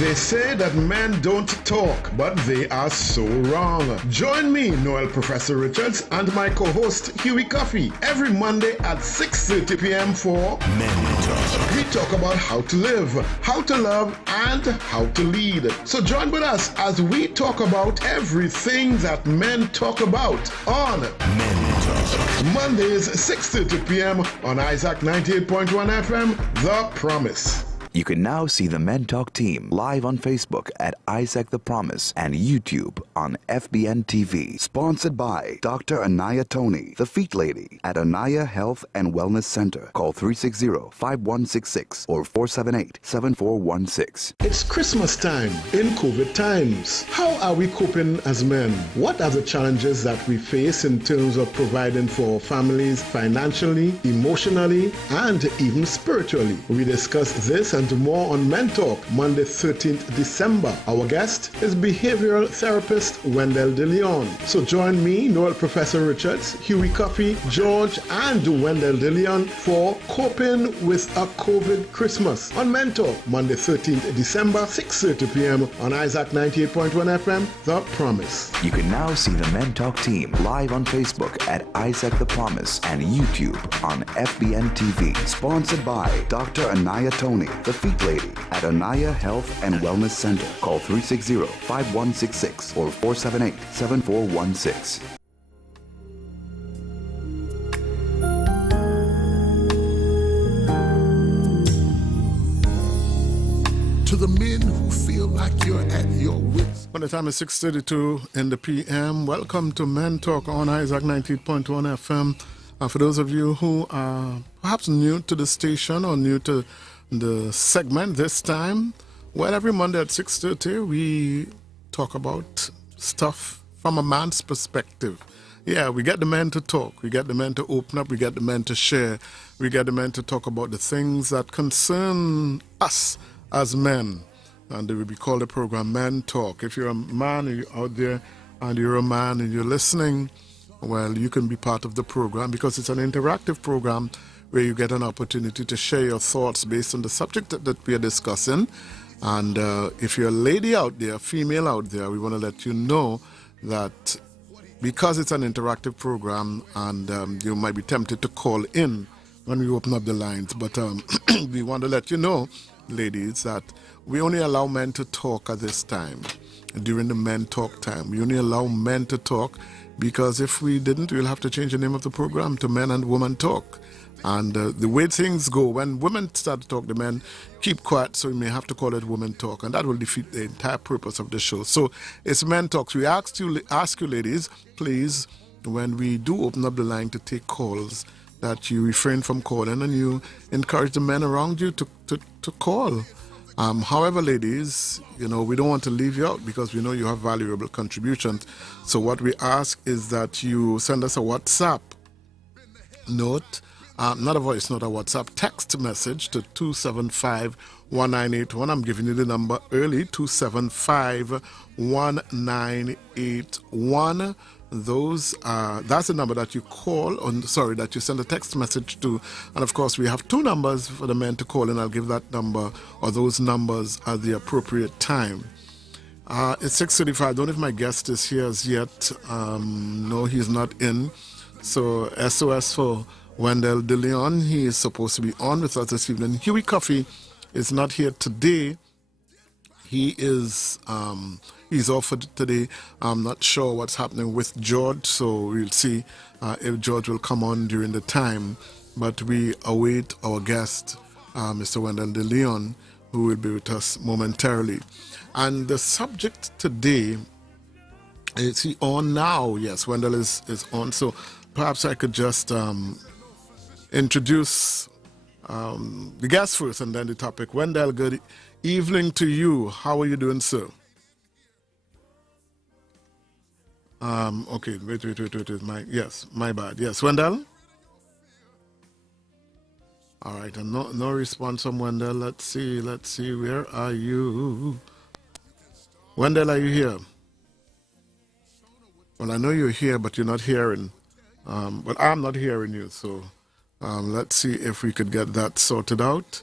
They say that men don't talk, but they are so wrong. Join me, Noel Professor Richards, and my co-host Huey Cuffie every Monday at 6:30 p.m. for Men Talk. We talk about how to live, how to love, and how to lead. So join with us as we talk about everything that men talk about on Men Talk. Mondays 6:30 p.m. on Isaac 98.1 FM, The Promise. You can now see the Men Talk team live on Facebook at Isaac the Promise and YouTube on FBN TV. Sponsored by Dr. Anaya Tony, the Feet Lady at Anaya Health and Wellness Center. Call 360-5166 or 478-7416. It's Christmas time in COVID times. How are we coping as men? What are the challenges that we face in terms of providing for families financially, emotionally, and even spiritually? We discuss this and more on Men Talk, Monday 13th December. Our guest is behavioral therapist Wendell De Leon. So join me, Noel Professor Richards, Huey Cuffie, George, and Wendell De Leon for Coping with a COVID Christmas on Men Talk, Monday 13th December, 6:30 p.m. on Isaac 98.1 FM, The Promise. You can now see the Men Talk team live on Facebook at Isaac the Promise and YouTube on FBN TV. Sponsored by Dr. Anaya Tony, the Feet Lady at Anaya Health and Wellness Center. Call 360-5166 or 478-7416. To the men who feel like you're at your wits. When the time is 6:32 in the PM, welcome to Men Talk on Isaac 90.1 FM. For those of you who are perhaps new to the station or new to the segment this time, well, every Monday at 6:30 we talk about stuff from a man's perspective. Yeah, we get the men to talk, we get the men to open up, we get the men to share, we get the men to talk about the things that concern us as men. And we call the program Men Talk. If you're a man and you're out there and you're a man and you're listening, well, you can be part of the program because it's an interactive program where you get an opportunity to share your thoughts based on the subject that we are discussing. And if you're a lady out there, female out there, we want to let you know that because it's an interactive program and you might be tempted to call in when we open up the lines, but we want to let you know, ladies, that we only allow men to talk at this time, during the Men Talk time. We only allow men to talk because if we didn't, we'll have to change the name of the program to Men and Women Talk. And the way things go, when women start to talk, the men keep quiet, so we may have to call it Women Talk, and that will defeat the entire purpose of the show. So it's Men Talks. We ask you, ladies, please, when we do open up the line to take calls, that you refrain from calling and you encourage the men around you to call. However, ladies, we don't want to leave you out because we know you have valuable contributions. So what we ask is that you send us a WhatsApp note, not a voice note, a WhatsApp text message to 275-1981. I'm giving you the number early, 275-1981. That's the number that you call on. That you send a text message to. And of course, we have two numbers for the men to call, and I'll give that number or those numbers at the appropriate time. It's 6:35. I don't know if my guest is here as yet. No, he's not in. So SOS for Wendell De Leon. He is supposed to be on with us this evening. Huey Cuffie is not here today. He is he's off for today. I'm not sure what's happening with George, so we'll see if George will come on during the time. But we await our guest, Mr. Wendell De Leon, who will be with us momentarily. And the subject today, is he on now? Yes, Wendell is on. So perhaps I could just introduce the guest first and then the topic. Wendell, good evening to you. How are you doing, sir? Okay, wait. My bad. Yes, Wendell? All right, and no response from Wendell. Let's see, where are you? Wendell, are you here? Well, I know you're here, but you're not hearing. Well, I'm not hearing you, so let's see if we could get that sorted out.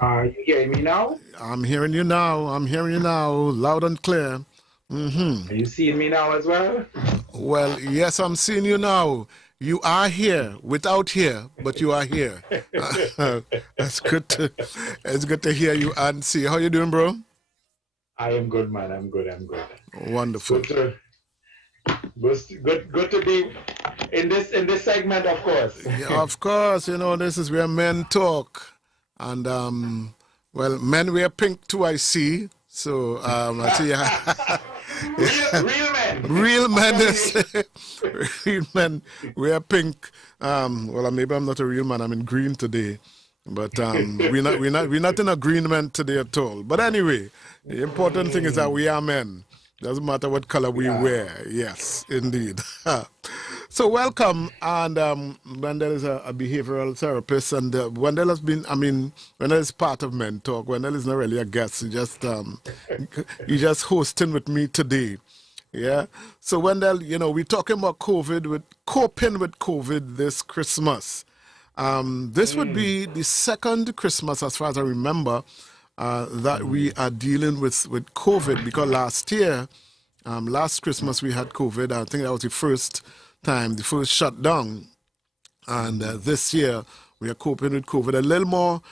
Are you hearing me now? I'm hearing you now. I'm hearing you now, loud and clear. Are you seeing me now as well? Well, yes, I'm seeing you now. You are here, without here, but you are here. It's good to hear you and see. How you doing, bro? I am good, man. I'm good. Wonderful. Good to be in this segment, of course. Yeah, of course, this is where men talk. And well, men wear pink too, I see. So I see real men. Real men, real men wear pink. Well, maybe I'm not a real man. I'm in green today, but we're not in agreement today at all. But anyway, the important thing is that we are men. Doesn't matter what color we wear. Yes, indeed. So welcome, and Wendell is a behavioral therapist, and Wendell has been, Wendell is part of Men Talk. Wendell is not really a guest, he just hosting with me today. Yeah. So Wendell, we're talking about coping with COVID this Christmas. This would be the second Christmas, as far as I remember, that we are dealing with COVID, because last Christmas we had COVID. I think that was the first shutdown. And this year we are coping with COVID a little more,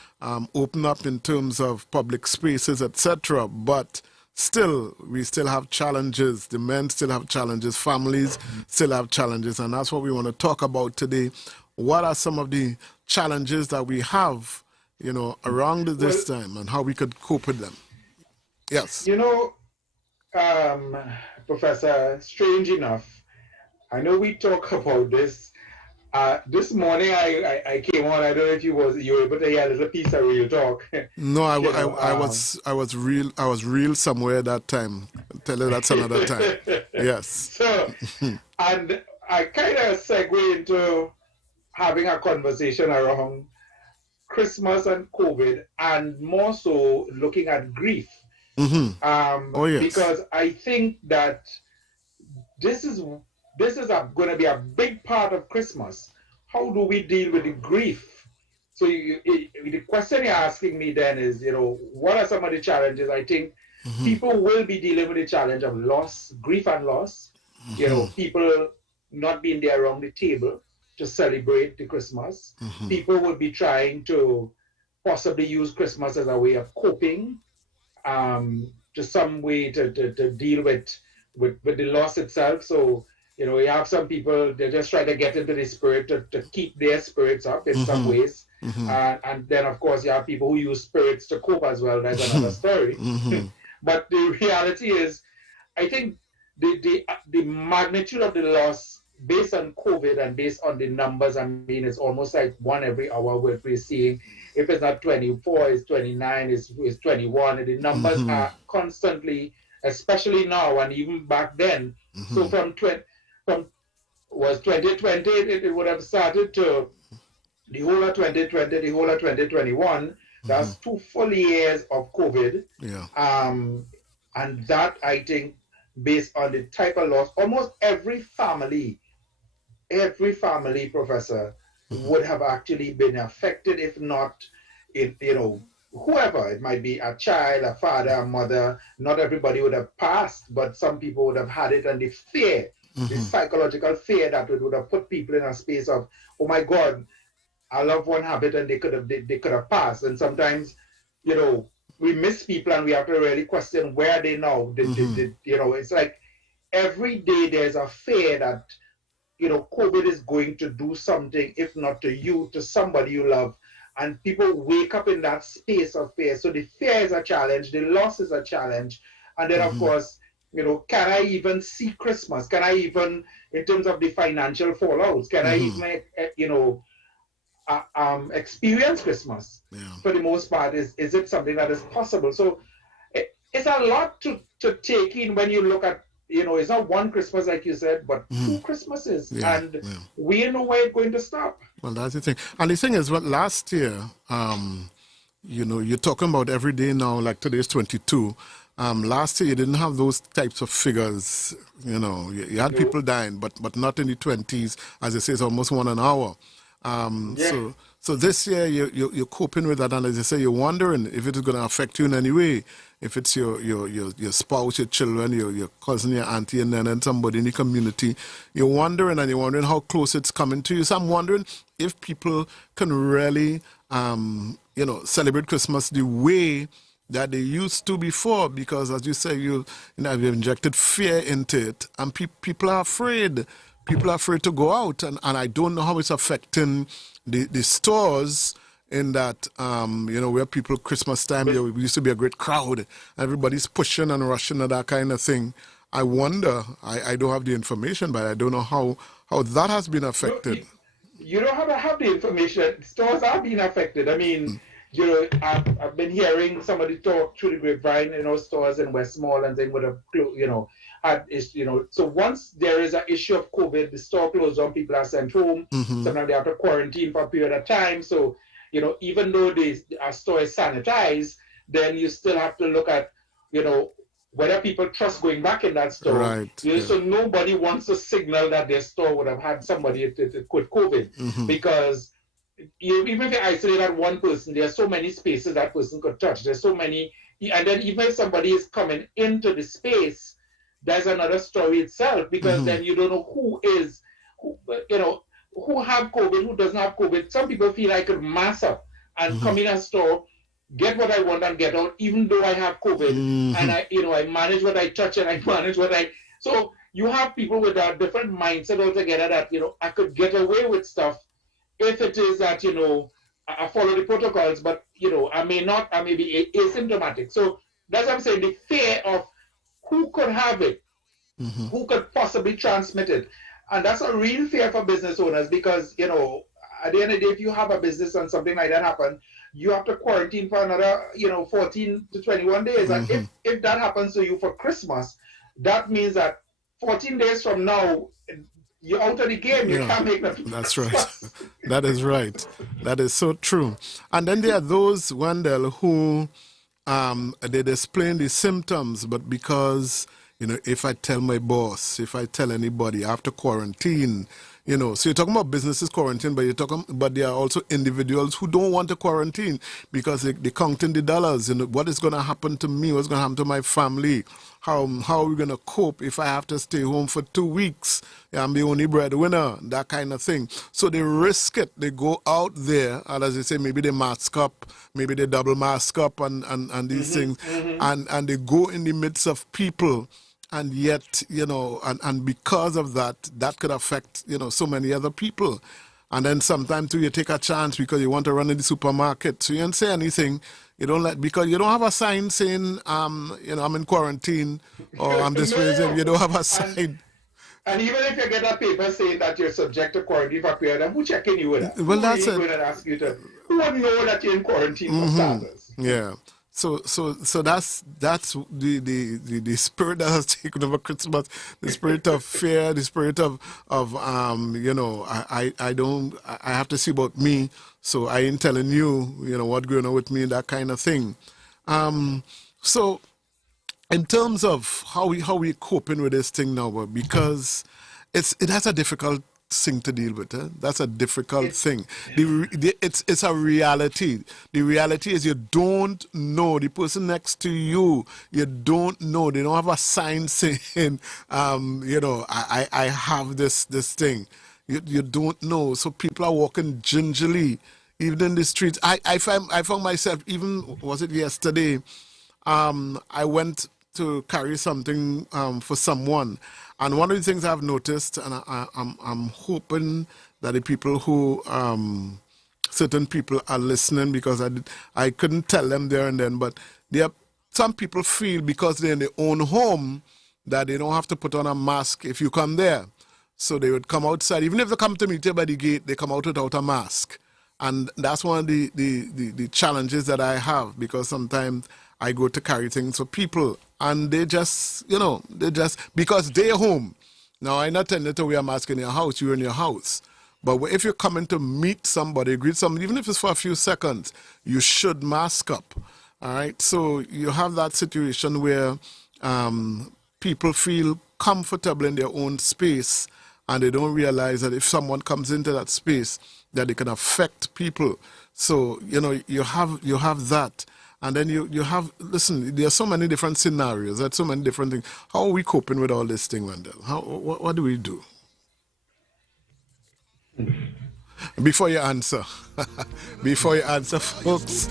open up in terms of public spaces, etc. But we still have challenges. The men still have challenges. Families still have challenges. And that's what we want to talk about today. What are some of the challenges that we have, around this time, and how we could cope with them? Yes. Professor, strange enough, I know we talk about this. This morning I came on. I don't know if you were able to hear a little piece of real talk. No, I was real somewhere that time. Tell you that's another time. Yes. So, and I kind of segue into having a conversation around Christmas and COVID, and more so looking at grief. Oh yes. Because I think that this is going to be a big part of Christmas. How do we deal with the grief? So the question you're asking me then is, what are some of the challenges? I think people will be dealing with the challenge of loss, grief and loss. People not being there around the table to celebrate the Christmas. People will be trying to possibly use Christmas as a way of coping, to some way to deal with the loss itself. So, you have some people, they just try to get into the spirit to keep their spirits up in some ways. And then, of course, you have people who use spirits to cope as well. That's another story. But the reality is, I think the magnitude of the loss based on COVID and based on the numbers, it's almost like one every hour we're seeing. If it's not 24, it's 29, it's 21. The numbers are constantly, especially now and even back then. So from 2020, it would have started to the whole of 2020, the whole of 2021. That's 2 full years of COVID. Yeah. And that, I think, based on the type of loss, almost every family, Professor, would have actually been affected, if not, whoever. It might be a child, a father, a mother. Not everybody would have passed, but some people would have had it, and the fear, the psychological fear that it would have put people in a space of, oh my God, our loved one have it and they could have passed. And sometimes, we miss people and we have to really question where are they now. It's like every day there's a fear that, COVID is going to do something, if not to you, to somebody you love. And people wake up in that space of fear. So the fear is a challenge, the loss is a challenge. And then, of course, can I even see Christmas? Can I even, in terms of the financial fallouts, can I even, experience Christmas? For the most part, is it something that is possible? So it's a lot to take in when you look at, it's not one Christmas, like you said, but 2 Christmases. And we know where it's going to stop. Well, that's the thing. And the thing is, last year, you're talking about every day now, like today's 22. Last year, you didn't have those types of figures. You had people dying, but not in the 20s. As I say, it's almost 1 an hour. Yeah. So this year you're coping with that, and as you say, you're wondering if it is going to affect you in any way. If it's your spouse, your children, your cousin, your auntie, and then somebody in the community, you're wondering how close it's coming to you. So I'm wondering if people can really, celebrate Christmas the way that they used to before, because as you say, you've injected fear into it, and people are afraid. People are afraid to go out, and I don't know how it's affecting the stores in that, where people, Christmas time, there used to be a great crowd. Everybody's pushing and rushing and that kind of thing. I wonder, I don't have the information, but I don't know how that has been affected. You don't have the information. Stores are being affected. I mean, I've been hearing somebody talk through the grapevine, stores in Westmall and then would have, so once there is an issue of COVID, the store closed down, people are sent home. Sometimes they have to quarantine for a period of time. So, even though a store is sanitized, then you still have to look at, whether people trust going back in that store. Right. So nobody wants to signal that their store would have had somebody with COVID, because even if you isolate that one person, there are so many spaces that person could touch. There's so many, and then even if somebody is coming into the space, there's another story itself, because then you don't know who have COVID, who doesn't have COVID. Some people feel I could mass up and come in a store, get what I want and get out, even though I have COVID, and I manage what I touch and I manage what so you have people with a different mindset altogether that, I could get away with stuff if it is that, I follow the protocols, but, I may not, I may be asymptomatic. So that's what I'm saying, the fear of who could have it, who could possibly transmit it. And that's a real fear for business owners, because, at the end of the day, if you have a business and something like that happen, you have to quarantine for another, 14 to 21 days. And if that happens to you for Christmas, that means that 14 days from now, you're out of the game. You can't make that. That's right. That is right. That is so true. And then there are those, Wendell, who they displaying the symptoms, but because, if I tell my boss, if I tell anybody, I have to quarantine. So you're talking about businesses quarantine, but there are also individuals who don't want to quarantine because they're counting the dollars. What is going to happen to me? What's going to happen to my family? How are we going to cope if I have to stay home for 2 weeks? I'm the only breadwinner, that kind of thing. So they risk it. They go out there, and as they say, maybe they mask up, maybe they double mask up and these things, and they go in the midst of people. And yet, and because of that could affect, so many other people. And then sometimes too, you take a chance because you want to run in the supermarket. So you don't say anything. You don't because you don't have a sign saying, I'm in quarantine or I'm this way. You don't have a sign. And even if you get a paper saying that you're subject to quarantine for a period, then who checking you with that? Well, that's it. Who would know that you're in quarantine for starters? Yeah. So that's the spirit that has taken over Christmas, the spirit of fear, the spirit of I have to see about me, so I ain't telling you, what going on with me, that kind of thing. So in terms of how we coping with this thing now, because it has a difficult thing to deal with. That's a difficult thing. It's a reality. The reality is you don't know the person next to you. You don't know. They don't have a sign saying, I have this thing. You don't know. So people are walking gingerly, even in the streets. I found myself, even, was it yesterday, I went to carry something for someone. And one of the things I've noticed, and I'm hoping that the people who, certain people are listening, because I couldn't tell them there and then, but some people feel because they're in their own home that they don't have to put on a mask if you come there. So they would come outside. Even if they come to meet you by the gate, they come out without a mask. And that's one of the challenges that I have, because sometimes I go to carry things for people, and they just, because they're home. Now, I'm not telling you to wear a mask in your house, you're in your house. But if you're coming to meet somebody, greet somebody, even if it's for a few seconds, you should mask up. All right? So you have that situation where people feel comfortable in their own space, and they don't realize that if someone comes into that space, that it can affect people. So, you have that. And then you have, listen, there are so many different scenarios, there's so many different things. How are we coping with all this thing, Wendell? What do we do? Before you answer, folks,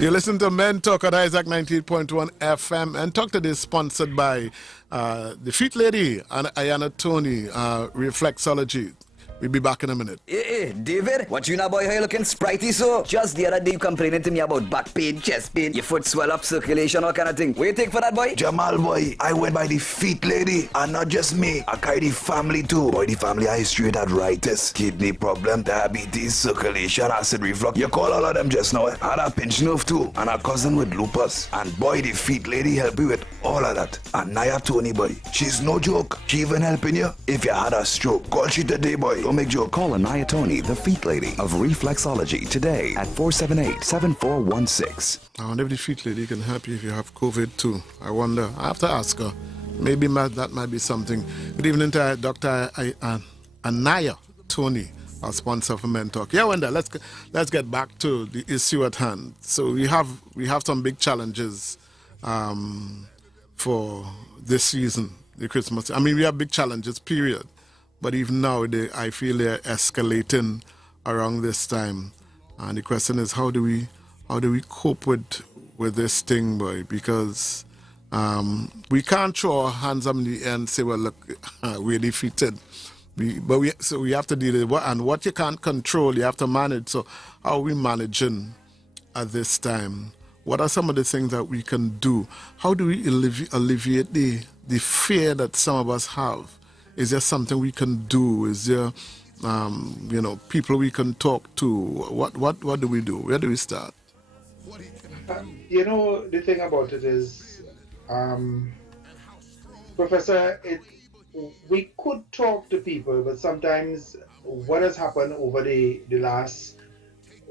you listen to Men Talk on Isaac 98.1 FM, and Talk Today is sponsored by the Feet Lady and Ayana Tony, Reflexology. We'll be back in a minute. Hey, David, what you know boy? How you looking spritey so? Just the other day you complaining to me about back pain, chest pain, your foot swell up, circulation, all kind of thing. What you take for that, boy? Jamal, boy, I went by the Feet Lady, and not just me, I carry the family too. Boy, the family history had arthritis, kidney problem, diabetes, circulation, acid reflux. You call all of them just now. I had a pinched nerve too, and a cousin with lupus. And boy, the Feet Lady help you with all of that. And Naya Tony, boy, she's no joke. She even helping you if you had a stroke. Call she today, boy. Don't make joke. Call Anaya Tony, the Feet Lady of Reflexology, today at 478-7416. I wonder if the Feet Lady can help you if you have COVID too. I wonder. I have to ask her. Maybe that might be something. Good evening to Dr. Anaya Tony, our sponsor for Men Talk. Yeah, Wendell, let's get back to the issue at hand. So we have some big challenges for this season, the Christmas. I mean, we have big challenges, period. But even now, I feel they're escalating around this time. And the question is, how do we cope with this thing, boy? Because we can't throw our hands up in the air and say, well, look, we're defeated. So we have to deal with it. And what you can't control, you have to manage. So how are we managing at this time? What are some of the things that we can do? How do we alleviate the fear that some of us have? Is there something we can do? Is there, people we can talk to? What do we do? Where do we start? The thing about it is, Professor, we could talk to people, but sometimes what has happened over the last,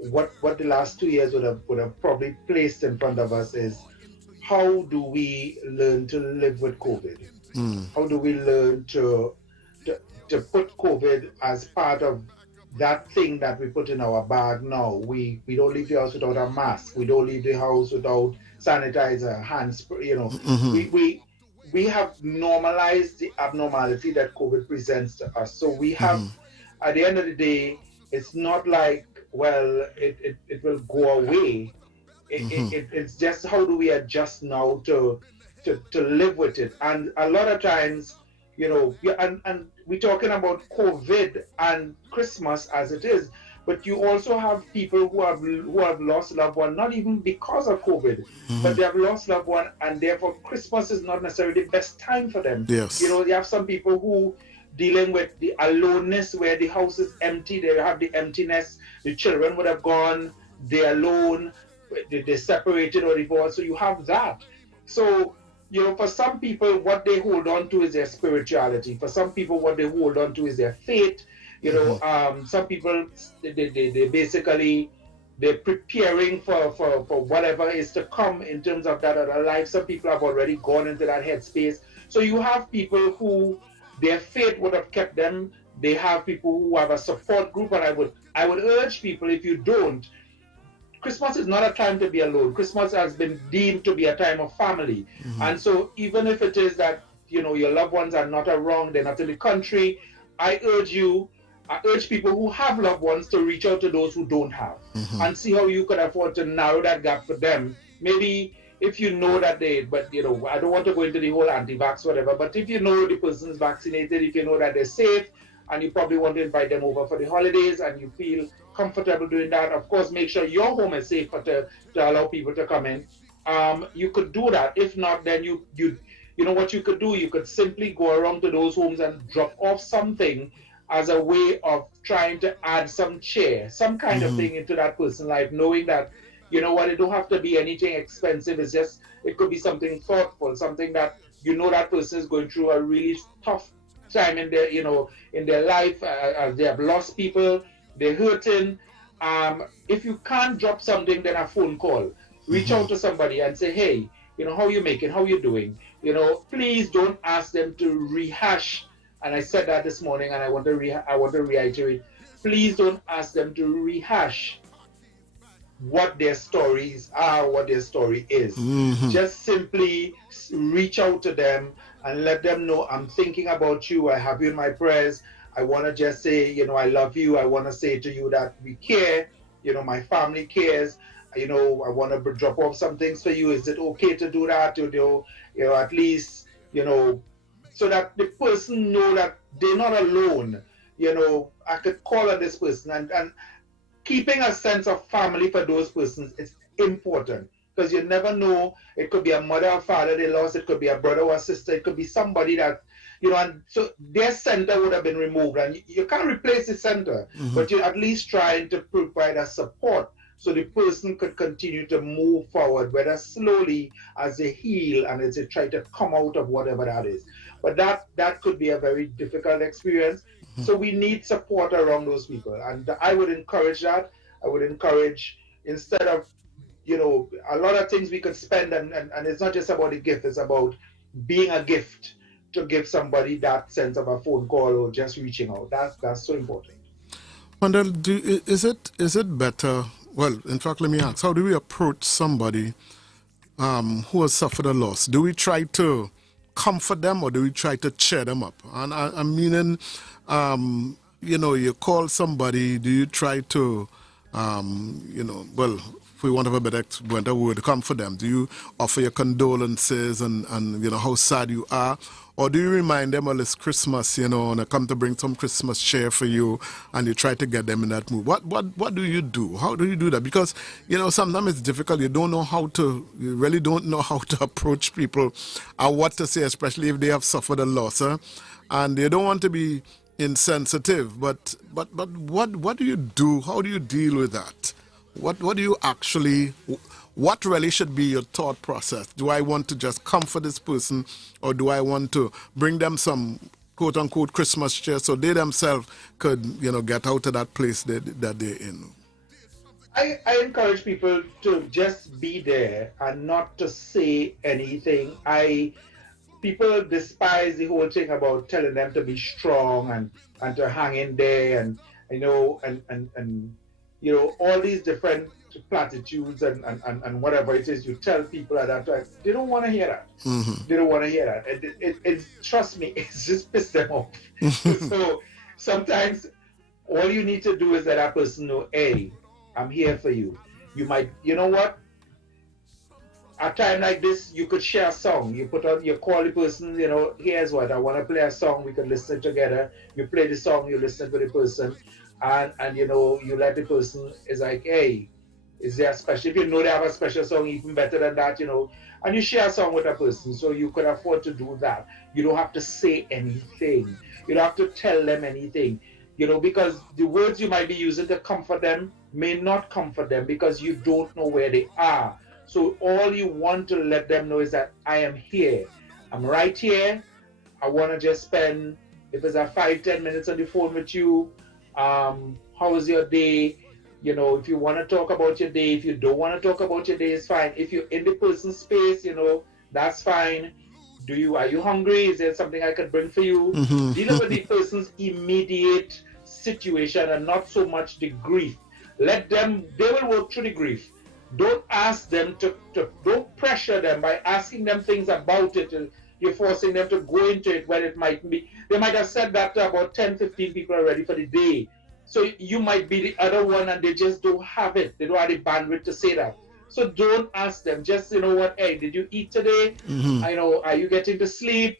what the last 2 years would have probably placed in front of us is, how do we learn to live with COVID? How do we learn to put COVID as part of that thing that we put in our bag now? We don't leave the house without a mask. We don't leave the house without sanitizer, hand spray. We have normalized the abnormality that COVID presents to us. So we have, at the end of the day, it's not like, well, it will go away. It's just how do we adjust now to live with it. And a lot of times, and we're talking about COVID and Christmas as it is, but you also have people who have lost loved one, not even because of COVID, but they have lost loved one, and therefore Christmas is not necessarily the best time for them. Yes. You have some people who dealing with the aloneness where the house is empty, they have the emptiness, the children would have gone, they're alone, they're separated or divorced, so you have that. So, for some people, what they hold on to is their spirituality. For some people, what they hold on to is their faith. Some people, they basically, they're preparing for whatever is to come in terms of that other life. Some people have already gone into that headspace. So you have people who their faith would have kept them. They have people who have a support group, and I would urge people, if you don't, Christmas is not a time to be alone. Christmas has been deemed to be a time of family. And so even if it is that, your loved ones are not around, they're not in the country, I urge people who have loved ones to reach out to those who don't have and see how you could afford to narrow that gap for them. Maybe if you know that I don't want to go into the whole anti-vax, whatever, but if you know the person is vaccinated, if you know that they're safe, and you probably want to invite them over for the holidays and you feel comfortable doing that, of course, make sure your home is safe to allow people to come in. You could do that. If not, then you know what you could do? You could simply go around to those homes and drop off something as a way of trying to add some cheer, some kind of thing into that person's life, knowing that, it don't have to be anything expensive. It's just, it could be something thoughtful, something that, that person is going through a really tough time in their, in their life, as they have lost people, they're hurting. If you can't drop something, then a phone call. Reach out to somebody and say, hey, how you making? How you doing? Please don't ask them to rehash and I said that this morning, and I want to reiterate. Please don't ask them to rehash what their stories are, what their story is. Just simply reach out to them and let them know, I'm thinking about you, I have you in my prayers. I want to just say, you know, I love you. I want to say to you that we care. You know, my family cares. You know, I want to drop off some things for you. Is it okay to do that? You know, at least, you know, so that the person know that they're not alone. You know, I could call on this person, and keeping a sense of family for those persons is important, because you never know. It could be a mother or father they lost. It could be a brother or a sister. It could be somebody that, you know, and so their center would have been removed, and you can't replace the center, but you're at least trying to provide a support so the person could continue to move forward, whether slowly as they heal and as they try to come out of whatever that is. But that could be a very difficult experience. So we need support around those people, and I would encourage that. I would encourage, instead of, you know, a lot of things we could spend, and it's not just about the gift, it's about being a gift to give somebody that sense of a phone call or just reaching out. That's so important. Wendell, is it better? Well, in fact, let me ask: how do we approach somebody who has suffered a loss? Do we try to comfort them, or do we try to cheer them up? And I'm meaning, you know, you call somebody. Do you try to, you know, well, if we want to have a better word, comfort them? Do you offer your condolences and you know how sad you are? Or do you remind them, well, it's Christmas, you know, and I come to bring some Christmas cheer for you, and you try to get them in that mood? What do you do? How do you do that? Because, you know, sometimes it's difficult. You really don't know how to approach people and what to say, especially if they have suffered a loss, and you don't want to be insensitive. But what do you do? How do you deal with that? What do you actually? What really should be your thought process? Do I want to just comfort this person, or do I want to bring them some quote-unquote Christmas cheer so they themselves could, you know, get out of that place that they're in? I encourage people to just be there and not to say anything. People despise the whole thing about telling them to be strong and to hang in there, and you know, and you know, all these different platitudes and whatever it is you tell people at that time. They don't want to hear that. They don't want to hear that. It trust me, it's just pissed them off. So sometimes all you need to do is let that person know, hey, I'm here for you. You might, you know what? At a time like this, you could share a song. You call the person, you know, here's what, I want to play a song, we can listen together. You play the song, you listen to the person, and you know, you let the person, is like, hey, is there a special, if you know they have a special song, even better than that, you know, and you share a song with a person, so you could afford to do that. You don't have to say anything. You don't have to tell them anything, you know, because the words you might be using to comfort them may not comfort them, because you don't know where they are. So all you want to let them know is that I am here. I'm right here. I want to just spend, if it's a 5-10 minutes on the phone with you. How was your day? You know, if you want to talk about your day, if you don't want to talk about your day, it's fine. If you're in the person's space, you know, that's fine. Are you hungry? Is there something I could bring for you? Deal with the person's immediate situation and not so much the grief. They will work through the grief. Don't ask them don't pressure them by asking them things about it. And you're forcing them to go into it when it might be. They might have said that to about 10, 15 people already for the day. So you might be the other one and they just don't have it. They don't have the bandwidth to say that. So don't ask them. Just, you know what, hey, did you eat today? I know, are you getting to sleep?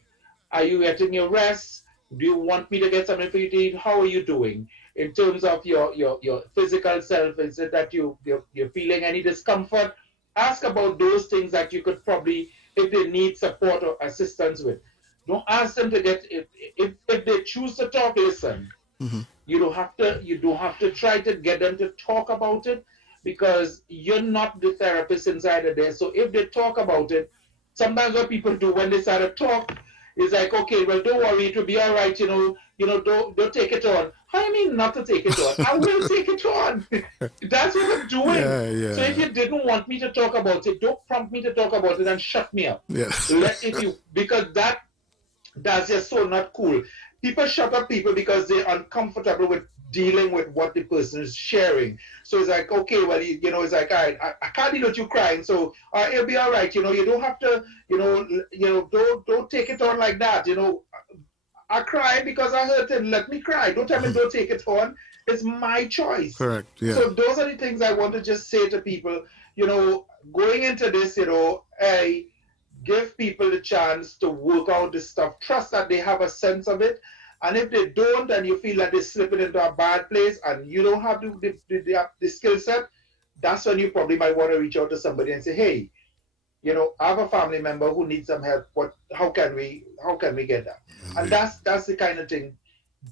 Are you getting your rest? Do you want me to get something for you to eat? How are you doing? In terms of your physical self, is it that you're feeling any discomfort? Ask about those things that you could probably, if they need support or assistance with. Don't ask them to get, if they choose to talk, listen. You don't have to try to get them to talk about it, because you're not the therapist inside of there. So if they talk about it, sometimes what people do when they start to talk is like, okay, well, don't worry, it will be all right, you know, don't take it on. How do you mean not to take it on? I will take it on. That's what I'm doing. Yeah. So if you didn't want me to talk about it, don't prompt me to talk about it and shut me up. Yeah. Because that's just so not cool. people shut up people because they're uncomfortable with dealing with what the person is sharing. So it's like, okay, well, it's like, all right, I can't deal with you crying, so it'll be all right. You don't have to, don't take it on like that. I cry because I hurt him. Let me cry. Don't tell me don't take it on. It's my choice. Correct. Yeah. So those are the things I want to just say to people. Going into this, I give people the chance to work out this stuff. Trust that they have a sense of it. And if they don't, and you feel that they're slipping into a bad place, and you don't have the skill set, that's when you probably might want to reach out to somebody and say, hey, I have a family member who needs some help. How can we get that? And that's the kind of thing.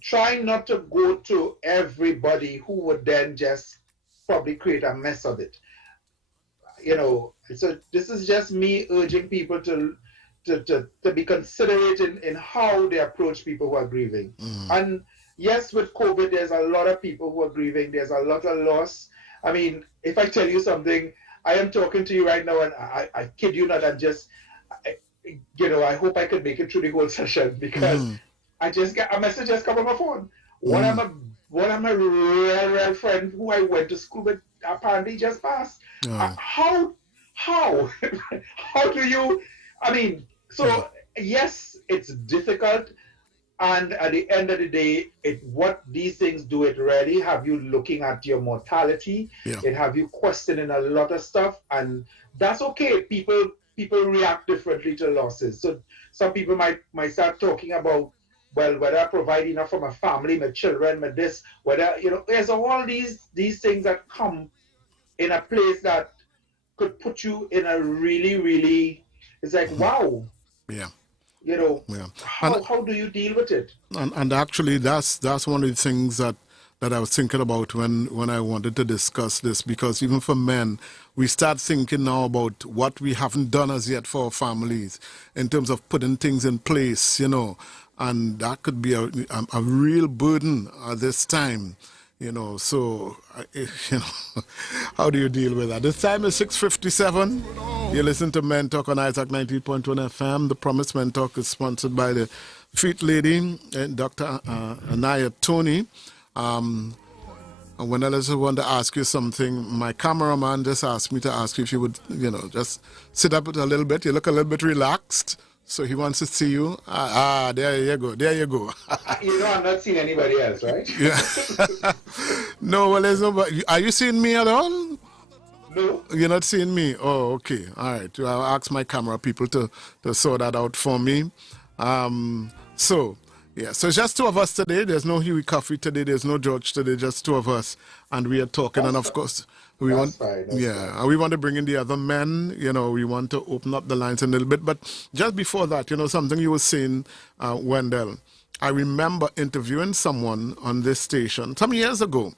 Try not to go to everybody who would then just probably create a mess of it. So this is just me urging people to be considerate in how they approach people who are grieving. And yes, with COVID, there's a lot of people who are grieving. There's a lot of loss. I mean, if I tell you something, I am talking to you right now, and I kid you not, I hope I could make it through the whole session, because I just got a message just come on my phone. One of my real friend who I went to school with apparently just passed. How do you? I mean, so yes, it's difficult, and at the end of the day, what these things do, it really have you looking at your mortality. It have you questioning a lot of stuff, and that's okay. People react differently to losses. So some people might start talking about, well, whether I provide enough for my family, my children, my this, whether, there's all these things that come in a place that could put you in a really, really, it's like, wow. Yeah. How do you deal with it? And actually, that's one of the things that I was thinking about when I wanted to discuss this, because even for men, we start thinking now about what we haven't done as yet for our families in terms of putting things in place, and that could be a real burden at this time. So, how do you deal with that? This time is 6:57. You listen to Men Talk on Isaac 90.1 FM. The Promise Men Talk is sponsored by the Feet Lady, Dr. Anaya Tony. And Wendell, I just want to ask you something. My cameraman just asked me to ask you if you would, just sit up a little bit. You look a little bit relaxed. So he wants to see you. There you go. I'm not seeing anybody else, right? Yeah. No, well, there's nobody. Are you seeing me at all? No. You're not seeing me? Oh, okay. All right. I'll ask my camera people to sort that out for me. So it's just two of us today. There's no Huey Cuffie today. There's no George today. Just two of us. And we are talking. And of course, we want to bring in the other men. We want to open up the lines a little bit. But just before that, something you were saying, Wendell, I remember interviewing someone on this station some years ago,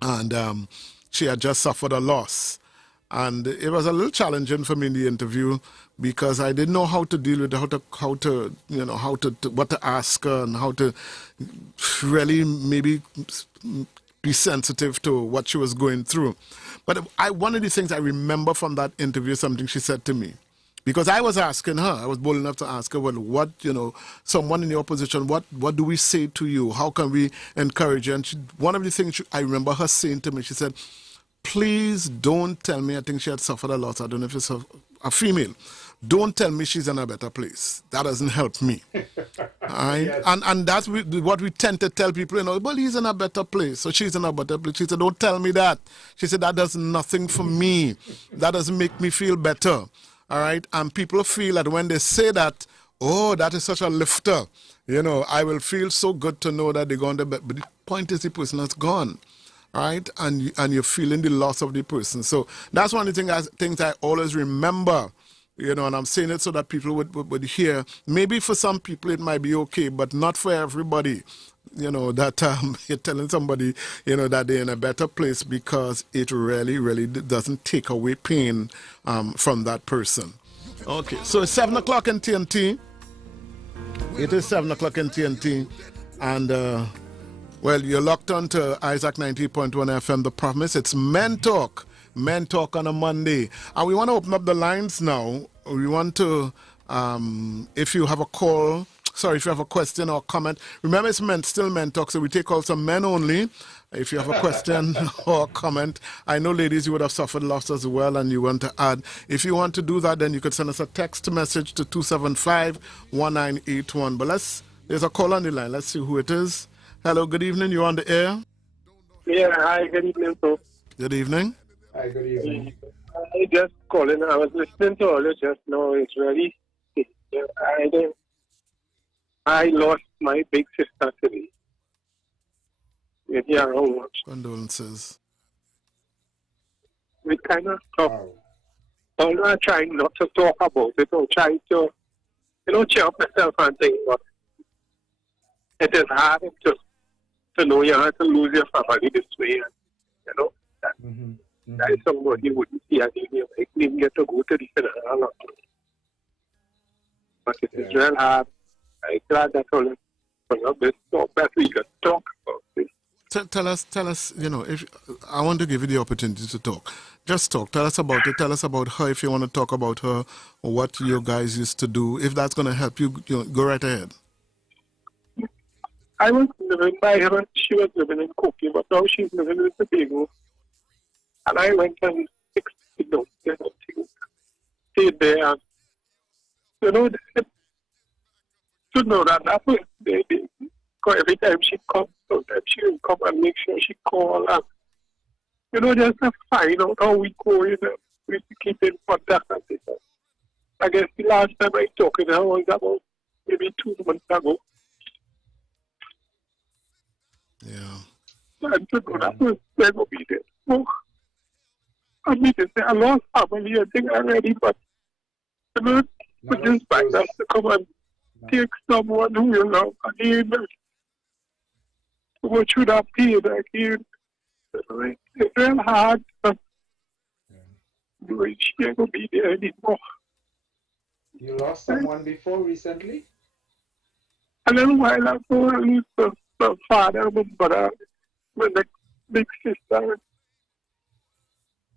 and she had just suffered a loss. And it was a little challenging for me in the interview, because I didn't know how to deal with it, what to ask her, and how to really maybe be sensitive to what she was going through. But one of the things I remember from that interview, something she said to me, because I was asking her, I was bold enough to ask her, well, what, someone in your position, what do we say to you? How can we encourage you? And one of the things I remember her saying to me, she said, please don't tell me, I think she had suffered a lot, I don't know if it's a female, don't tell me she's in a better place. That doesn't help me. Right? Yes. And that's what we tend to tell people, well, he's in a better place, so she's in a better place. She said, don't tell me that. She said, that does nothing for me. That doesn't make me feel better. All right? And people feel that when they say that, oh, that is such a lifter. I will feel so good to know that they're going to bed. But the point is, the person has gone. Right? And you're feeling the loss of the person. So that's one of the things I always remember, and I'm saying it so that people would hear. Maybe for some people it might be okay, but not for everybody, that you're telling somebody, that they're in a better place, because it really, really doesn't take away pain from that person. Okay, so it's 7 o'clock in TNT. It is 7 o'clock in TNT. And... well, you're locked on to Isaac 90.1 FM, The Promise. It's Men Talk on a Monday. And we want to open up the lines now. We want to, if you have a call, Sorry, if you have a question or comment. Remember, it's still men talk, so we take also men only. If you have a question or comment, I know, ladies, you would have suffered loss as well, and you want to add. If you want to do that, then you could send us a text message to 275-1981. But there's a call on the line. Let's see who it is. Hello, good evening. You're on the air. Yeah, hi, good evening, sir. Good evening. Hi, good evening. I just calling. I was listening to all this just now. It's really, I lost my big sister today. Yeah, around much. Condolences. We kind of talk. I'm not trying not to talk about it or trying to, cheer up myself and things, but it is hard to know you have to lose your family this way. And, that is somebody you wouldn't see and you didn't get to go to the funeral. But it is real hard. I'm glad that all this talk that we can talk about this. Tell us, if I want to give you the opportunity to talk. Just talk. Tell us about it. Tell us about her if you want to talk about her or what you guys used to do. If that's going to help you, go right ahead. I was living by her. She was living in Cuffie, but now she's living in Tobago. And I went and stayed there. And, to know that was every time she comes, sometimes she will come and make sure she call and just to find out how we go, we keep in contact and things. I guess the last time I talked to her was about maybe 2 months ago. Yeah. And to know that was going to be there. So, I mean to say I lost family, I think already, but put this back up to come and take someone who you love again. What should I pay again? It's real hard. She ain't gonna be there anymore. You lost someone before recently? A little while ago, I lost my father, my brother, my next big sister.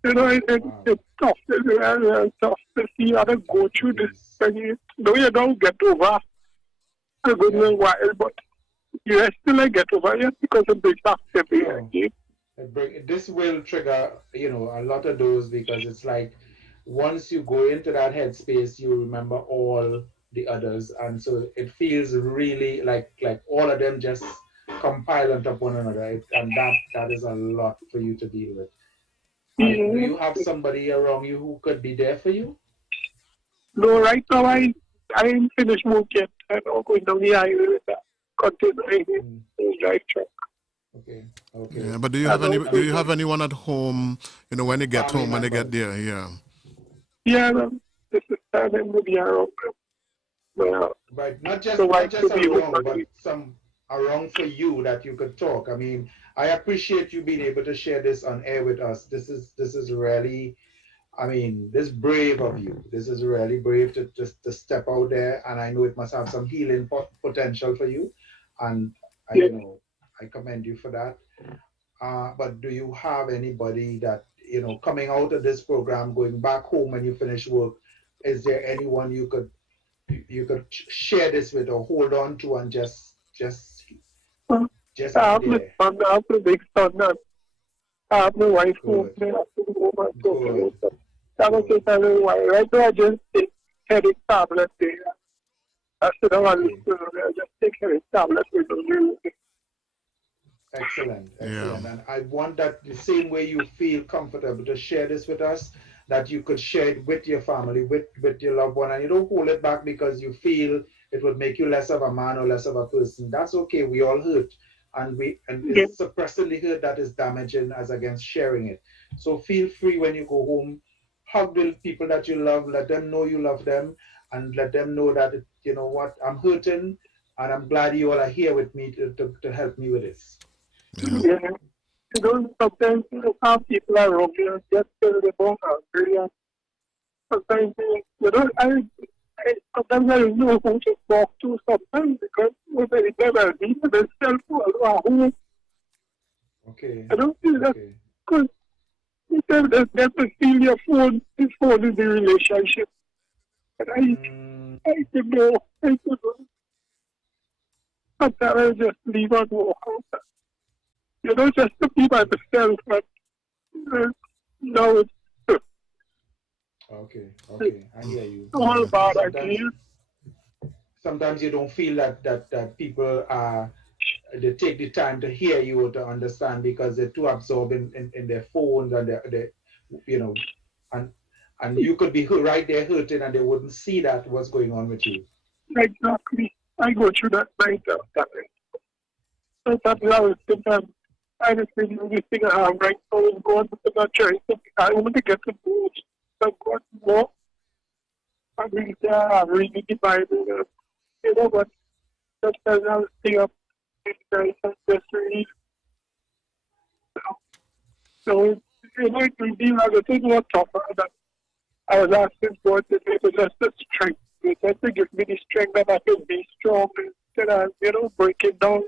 It's tough. It's real tough to see how to go through this. You don't get over a good little while, but you still get over it because of the activity. This will trigger, a lot of those because it's like once you go into that headspace, you remember all the others, and so it feels really like all of them just compile on top of one another, and that is a lot for you to deal with. Do you have somebody around you who could be there for you? No, right now I ain't finished work yet. I'm going down the highway with that container drive truck. Okay. Yeah, but do you have anyone at home? When you get home, when they get there, yeah. Yeah, this is time to be around. But not just around, but some around for you that you could talk. I mean, I appreciate you being able to share this on air with us. This is really, this is brave of you. This is really brave to step out there, and I know it must have some healing potential for you, and I commend you for that. But do you have anybody that, coming out of this program, going back home when you finish work, is there anyone you could share this with or hold on to and just I have my son, I have my big son, I have my wife home, I have to go home and talk to them. That will take a little while. Right now I just take headache tablet there. I sit down and listen to them. I just take headache tablet with them. Excellent. Yeah. And I want that the same way you feel comfortable to share this with us, that you could share it with your family, with your loved one, and you don't hold it back because you feel it would make you less of a man or less of a person. That's okay. We all hurt, and it's suppressing the hurt that is damaging as against sharing it. So feel free when you go home, hug the people that you love, let them know you love them, and let them know that I'm hurting, and I'm glad you all are here with me to help me with this. Yeah. Sometimes some people are wrong, just tell them about angry. Sometimes, sometimes I don't know who to talk to sometimes because many times I'll be to myself or who. Okay. I don't feel that because you tell them to feel your phone, this phone is the relationship. And I don't know. sometimes I just leave and walk out. You know, just to be by myself. But no, it's Okay, I hear you. all bad Sometimes, ideas. sometimes you don't feel that people are they take the time to hear you or to understand because they're too absorbed in their phones and their you know and you could be right there hurting and they wouldn't see that what's going on with you. Exactly. I go through that myself. Sometimes I was thinking, I just think this thing I have right now is going to not trying to, I want to get the boost. I've got more. I reading the Bible. You know, but sometimes I was thinking up and just read. So, you know, it will be like a thing more tougher that I was asking God to give me just the strength. Just to give me the strength that I can be strong instead of, you know, breaking down.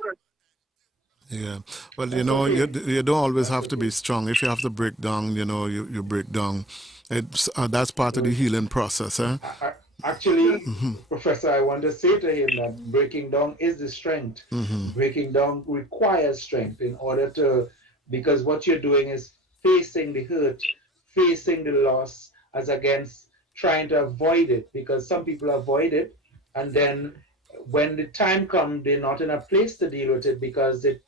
Yeah. Well, you know, you don't always have to be strong. If you have to break down, you know, you break down. It's that's part of the healing process, eh? Actually, Professor, I want to say to him that breaking down is the strength. Breaking down requires strength in order to, because what you're doing is facing the hurt, facing the loss, as against trying to avoid it, because some people avoid it, and then when the time comes, they're not in a place to deal with it because they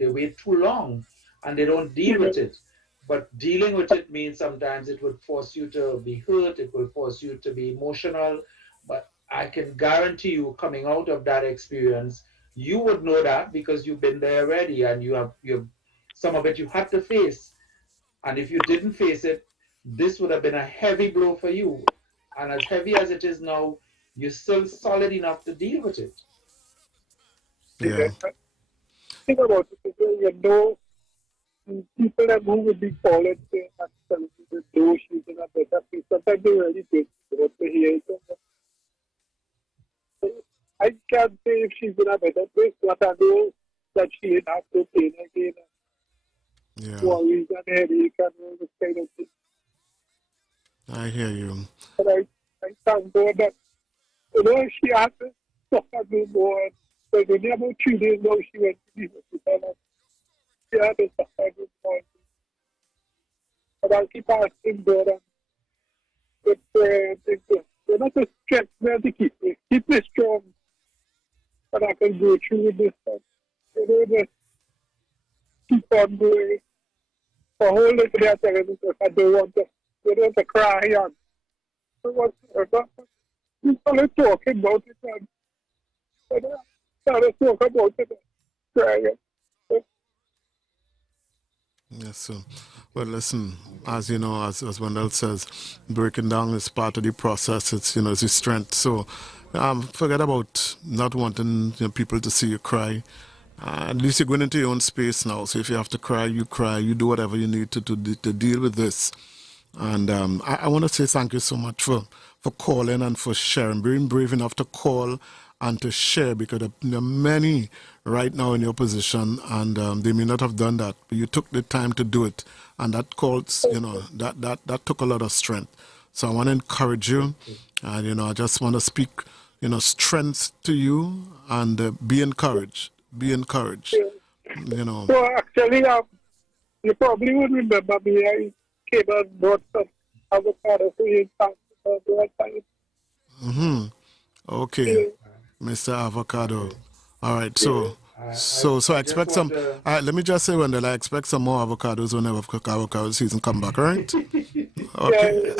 wait too long and they don't deal with it. But dealing with it means sometimes it would force you to be hurt, it will force you to be emotional. But I can guarantee you, coming out of that experience, you would know that because you've been there already and you have some of it you had to face. And if you didn't face it, this would have been a heavy blow for you. And as heavy as it is now, you're still solid enough to deal with it. Yeah. Think about it, you know, people that who would be falling saying that though she's in a better place, sometimes they really do what to hear it. I can't say if she's in a better place, but I know that she ain't have to pain again. Yeah. Worries and headache and all this kind of thing. I hear you. But I thank God that, you know, she had to suffer no more. But only about 3 days now she went to the hospital. She had to suffer no more. But I'll keep asking God and with prayer and you know, to stretch me and to keep me strong. But I can go through this and, you know, just keep on going. For whole day today I tell you because I don't want to cry and we started talking about it and started talking about it and crying. Yes, sir. Well, listen, as you know, as Wendell says, breaking down is part of the process. It's, you know, it's a strength. So forget about not wanting, you know, people to see you cry. At least you're going into your own space now. So if you have to cry, you do whatever you need to deal with this. And I want to say thank you so much for calling and for sharing, being brave enough to call and to share, because there are many right now in your position and they may not have done that, but you took the time to do it. And that calls, you know, that took a lot of strength. So I want to encourage you. And, you know, I just want to speak, you know, strength to you and be encouraged. Be encouraged. You know. So actually, you probably would remember me. I came and brought some avocado for you that time. Okay, Mr. Avocado. All right, so I expect some. Let me just say, Wendell, I expect some more avocados whenever avocado season come back. All right. Okay.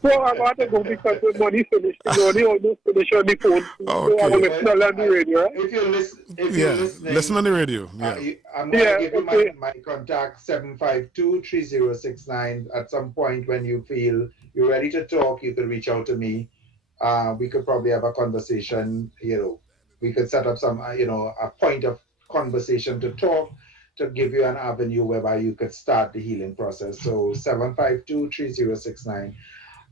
So I want to go because the money finished. The money almost finished on the phone. Okay. So I'm listening on the radio. Right? If you're listening, listen on the radio. Yeah. I'm going to give you my contact, 752-3069. At some point when you feel you're ready to talk, you can reach out to me. We could probably have a conversation, you know. We could set up some, you know, a point of conversation to talk, to give you an avenue whereby you could start the healing process. So 752-3069.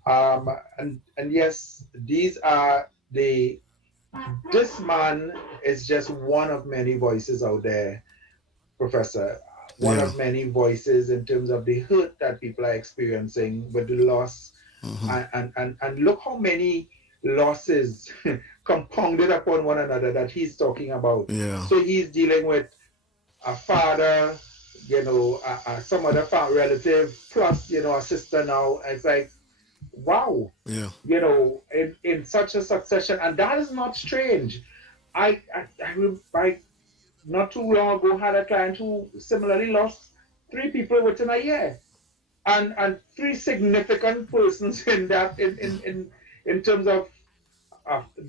And yes, these are this man is just one of many voices out there, Professor. One of many voices in terms of the hurt that people are experiencing with the loss. And look how many losses compounded upon one another that he's talking about. Yeah. So he's dealing with a father, some other relative, plus, a sister now. It's like, wow. Yeah. In such a succession. And that is not strange. I not too long ago had a client who similarly lost 3 people within a year. And 3 significant persons in that in terms of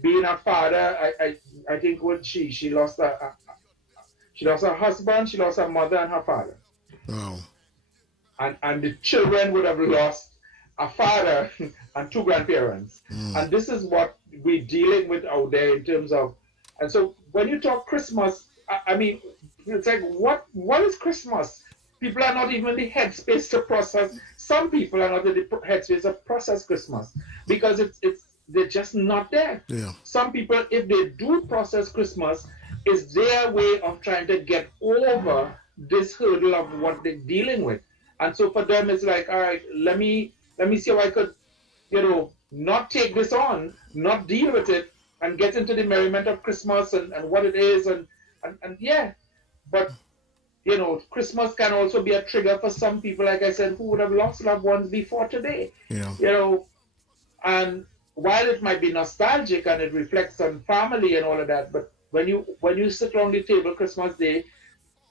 being a father. I think what she lost she lost her husband, she lost her mother and her father. Wow. And the children would have lost a father and 2 grandparents. And this is what we're dealing with out there in terms of. And so when you talk Christmas, I mean, it's like, what is Christmas? People are not even in the headspace to process. Some people are not in the headspace to process Christmas because they're just not there. Yeah. Some people, if they do process Christmas, it's their way of trying to get over this hurdle of what they're dealing with. And so for them, it's like, all right, let me see how I could, not take this on, not deal with it, and get into the merriment of Christmas and what it is, and yeah. But Christmas can also be a trigger for some people, like I said, who would have lost loved ones before today. Yeah. And while it might be nostalgic and it reflects on family and all of that, but when you sit around the table Christmas Day,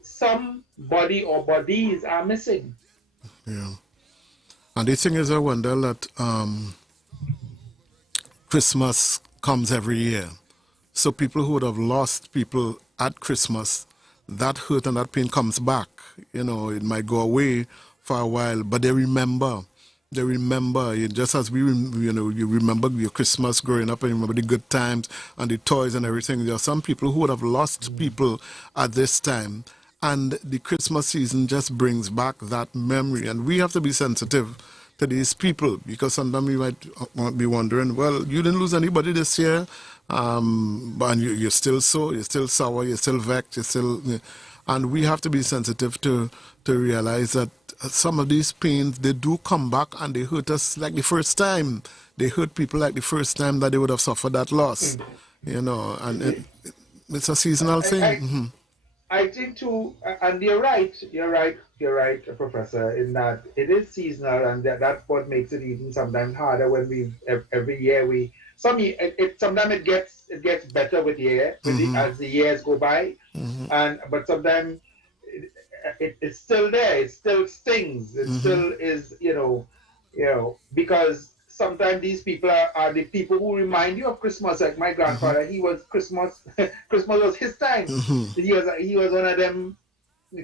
somebody or bodies are missing. Yeah. And the thing is, I wonder that Christmas comes every year. So people who would have lost people at Christmas, that hurt and that pain comes back. It might go away for a while, but they remember. Just as you remember your Christmas growing up and you remember the good times and the toys and everything. There are some people who would have lost people at this time, and the Christmas season just brings back that memory. And we have to be sensitive to these people, because sometimes we might be wondering, well, you didn't lose anybody this year, but you're still you're still sour, you're still vexed, and we have to be sensitive to realize that some of these pains, they do come back and they hurt us like the first time. They hurt people like the first time that they would have suffered that loss, and it's a seasonal thing. I think too, and you're right, Professor, in that it is seasonal, and that's what makes it even sometimes harder when every year sometimes it gets better with as the years go by, but sometimes it's still there, it still stings, it still is, because sometimes these people are the people who remind you of Christmas. Like my grandfather, he was Christmas was his time. He was one of them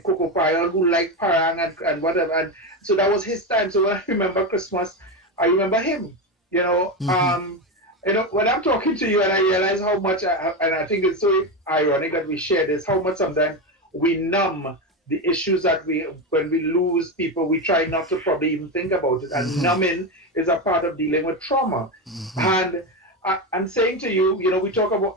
Coco Pioneer who liked parang and whatever, and so that was his time. So when I remember Christmas, I remember him. When I'm talking to you and I realize how much, and I think it's so ironic that we share this, how much sometimes we numb the issues that when we lose people, we try not to probably even think about it. And numbing is a part of dealing with trauma. And I'm saying to you,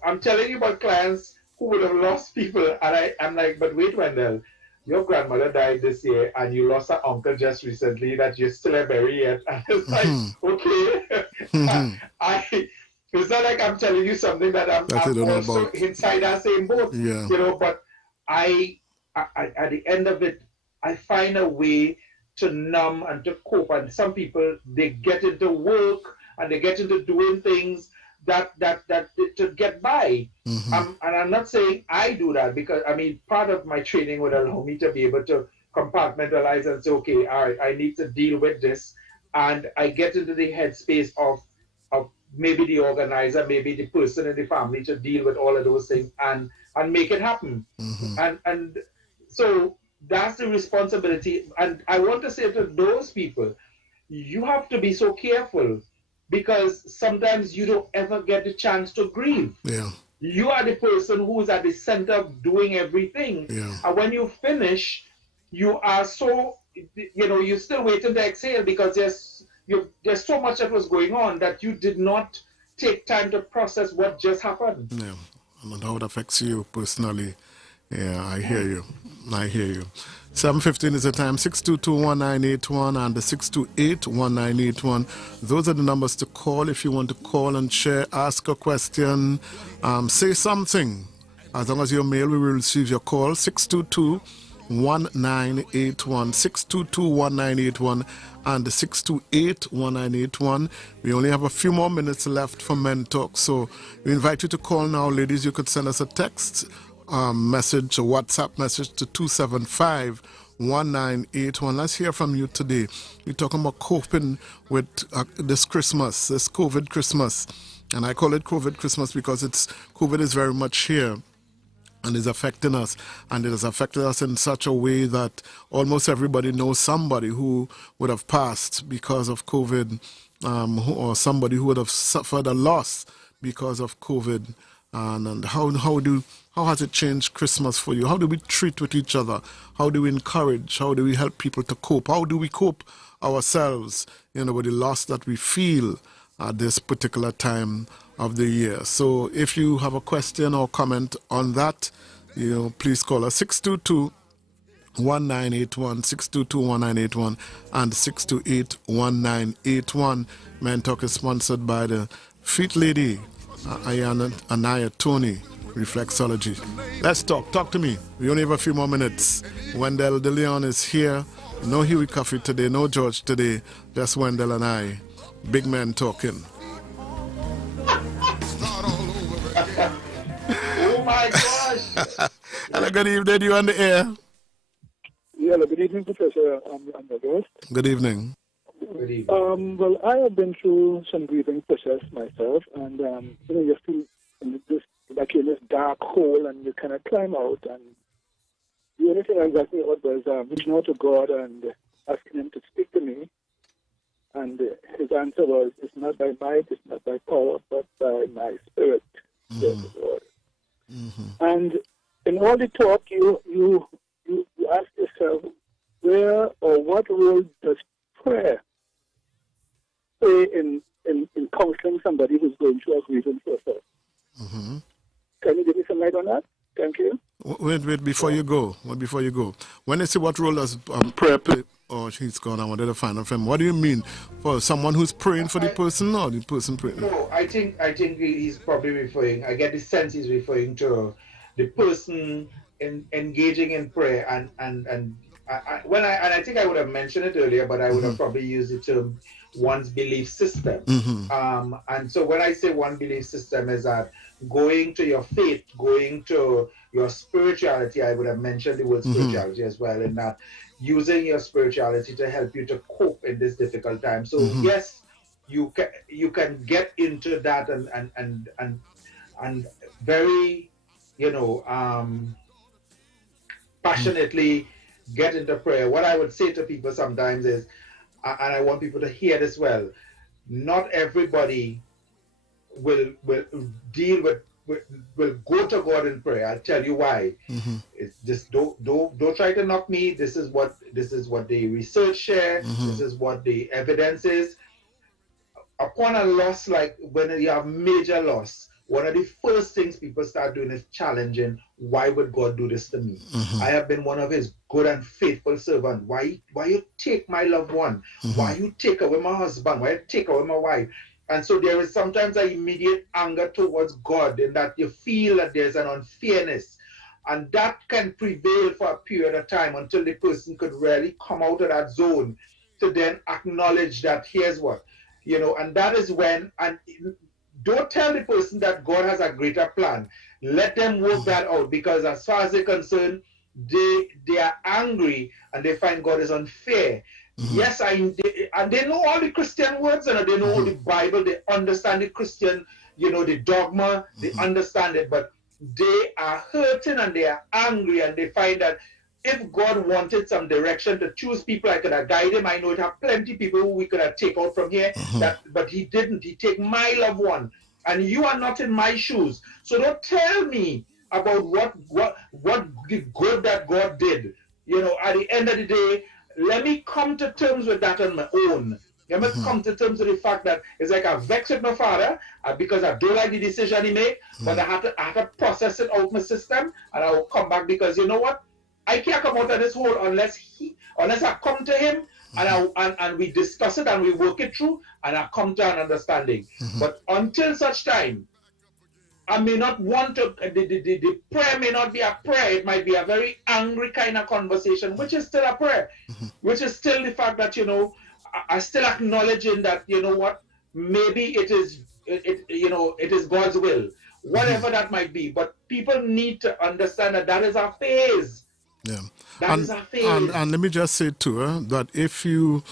I'm telling you about clients who would have lost people. And I'm like, but wait, Wendell, your grandmother died this year and you lost her uncle just recently that you still have buried yet. And it's like, okay. It's not like I'm telling you something that I'm also inside that same boat. Yeah. But I at the end of it, I find a way to numb and to cope. And some people, they get into work and they get into doing things that to get by. And I'm not saying I do that, because part of my training would allow me to be able to compartmentalize and say, okay, all right, I need to deal with this, and I get into the headspace of maybe the organizer, maybe the person in the family to deal with all of those things and make it happen. And so that's the responsibility. And I want to say to those people, you have to be so careful, because sometimes you don't ever get the chance to grieve. Yeah. You are the person who's at the center of doing everything. Yeah. And when you finish, you are so, you're still waiting to exhale, because there's so much that was going on that you did not take time to process what just happened. Yeah. And how it affects you personally. Yeah, I hear you. 7:15 is the time. 622-1981 and the 628-1981. Those are the numbers to call if you want to call and share, ask a question, say something. As long as you're male, we will receive your call. 622-1981, 622-1981 and the 628-1981. We only have a few more minutes left for Men Talk, so we invite you to call now. Ladies, you could send us a text message, a WhatsApp message to 275-1981. Let's hear from you today. We're talking about coping with this Christmas, this COVID Christmas. And I call it COVID Christmas because COVID is very much here and is affecting us. And it has affected us in such a way that almost everybody knows somebody who would have passed because of COVID, or somebody who would have suffered a loss because of COVID. And how has it changed Christmas for you? How do we treat with each other? How do we encourage? How do we help people to cope? How do we cope ourselves, with the loss that we feel at this particular time of the year? So if you have a question or comment on that, please call us 622-1981, 622-1981 and 628-1981. Men Talk is sponsored by the Feet Lady, Anaya Tony, Reflexology. Let's talk. Talk to me. We only have a few more minutes. Wendell De Leon is here. No Huey Cuffie today, no George today. Just Wendell and I. Big men talking. Oh my gosh! Hello, good evening. You on the air? Yeah, good evening, Professor. I'm the host. Good evening. Good evening. Well, I have been through some grieving process myself, and you're still in this dark hole, and you kind of climb out. And the only thing I got was reaching out to God and asking Him to speak to me. And His answer was, "It's not by might, it's not by power, but by my Spirit." Says the Lord. And in all the talk, you ask yourself, where or what role does prayer play in counseling somebody who's going through a grieving process? Can you give me some light on that? Thank you. Wait, before you go. When you say what role does prayer play? Oh, she's gone. I wanted to find out from him. What do you mean? For someone who's praying for the person or the person praying? No, I think he's probably referring, I get the sense he's referring to the person engaging in prayer and I think I would have mentioned it earlier, but I would have probably used the term one's belief system. And so when I say one belief system is that going to your faith, going to your spirituality, I would have mentioned the word spirituality as well, in that using your spirituality to help you to cope in this difficult time. So yes, you can get into that and very, passionately get into prayer. What I would say to people sometimes is, and I want people to hear this well, not everybody will deal with will go to God in prayer. I'll tell you why. It's just don't try to knock me. This is what the research share. This is what the evidence is. Upon a loss, like when you have major loss, one of the first things people start doing is challenging, why would God do this to me? I have been one of His good and faithful servants. Why you take my loved one? Why you take away my husband? Why you take away my wife? And so there is sometimes an immediate anger towards God, in that you feel that there's an unfairness. And that can prevail for a period of time until the person could really come out of that zone to then acknowledge that here's what, and that is when, and don't tell the person that God has a greater plan. Let them work that out, because as far as they're concerned, they are angry and they find God is unfair. Yes, and they know all the Christian words, and they know all the Bible. They understand the Christian, the dogma. They understand it, but they are hurting and they are angry, and they find that if God wanted some direction to choose people, I could have guided him. I know it have plenty of people who we could have taken out from here, but He didn't. He take my loved one, and you are not in my shoes. So don't tell me about what the good that God did. At the end of the day, let me come to terms with that on my own. You must come to terms with the fact that it's like I vex with my father because I don't like the decision he made, but I have to process it out my system, and I will come back because you know what? I can't come out of this hole unless I come to him and we discuss it and we work it through and I come to an understanding. But until such time, I may not want to, the prayer may not be a prayer. It might be a very angry kind of conversation, which is still a prayer, which is still the fact that, I still acknowledging that, you know what, maybe it is God's will, whatever that might be. But people need to understand that is a phase. Yeah. That is a phase. And let me just say too, that if you're